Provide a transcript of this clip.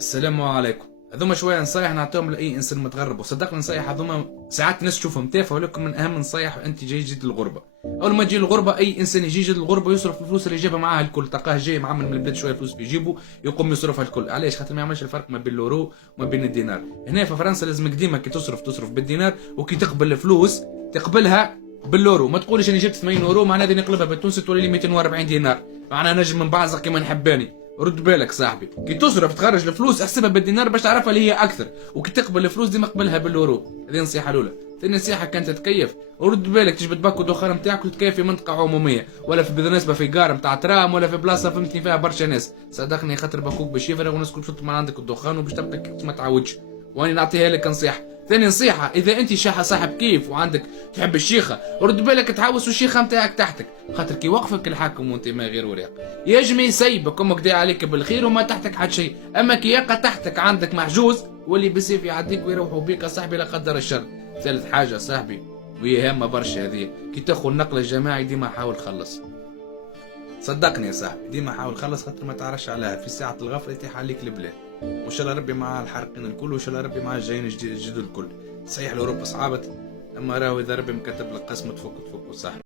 السلام عليكم. هذوما شويه نصايح نعطيهم لاي انسان متغرب، وصدقني نصايح هذوما ساعات الناس تشوفهم تافهه، ولكن من اهم النصايح انت جاي جديد الغربه. اول ما تجي الغربه اي انسان يجي جديد الغربه يصرف الفلوس اللي جابها معاه الكل، تلقاه جاي معمل من البلاد شويه فلوس في جيبه يقوم يصرفها الكل. علاش؟ خاطر ما يعملش الفرق ما بين الاورو وما بين الدينار. هنا في فرنسا لازمك ديما كي تصرف بالدينار، وكي تقبل الفلوس تقبلها بالاورو. ما تقولش انا جبت 80 اورو معناها هذه نقلبها بالتونسي تولي لي 240 دينار، معناها نجم من بعضك كيما نحباني. رد بالك صاحبي، كي تصرف تخرج الفلوس احسبها بالدينار باش تعرفها اللي هي اكثر، وكي تقبل الفلوس ديما قبلها بالاورو. هذه نصيحه الاولى. ثاني نصيحه كانت تتكيف، ورد بالك تجبد باكو الدخان نتاعك وتتكيف في منطقه عموميه، ولا في بالنسبه في كار نتاع ترام، ولا في بلاصه فهمتني فيها برشا ناس. صدقني خاطر باكوك باش يفرغ والناس الكل تشوف من عندك الدخان وباش تبقى ما تعودش. واني نعطيها لك نصيحه. ثاني نصيحة، إذا أنت شاحة صاحب كيف وعندك تحب الشيخة، رد بالك تحوس الشيخة نتاعك تحتك، خاطر كي وقفك الحاكم وأنت ما غير وريق يجمي يسيبك وما كدا عليك بالخير وما تحتك حد شيء، أما كي يقى تحتك عندك محجوز واللي بسيف يعديك ويروحوا بيك صاحبي لا قدر الشر. ثالث حاجة صاحبي وهي هامة برشا، هذه كي تاخذ النقل الجماعي ديما حاول خلص. صدقني يا صاحبي ديما حاول خلص، خاطر ما تعرفش عليها في ساعة الغفلة يتيح عليك البلاد. وان شاء الله ربي مع الحارقين الكل، وان شاء الله ربي مع الجايين الجدد الكل. صحيح الاوروبا صعبت، اما راهو اذا ربي مكتب لك قسم تفك صاحبي.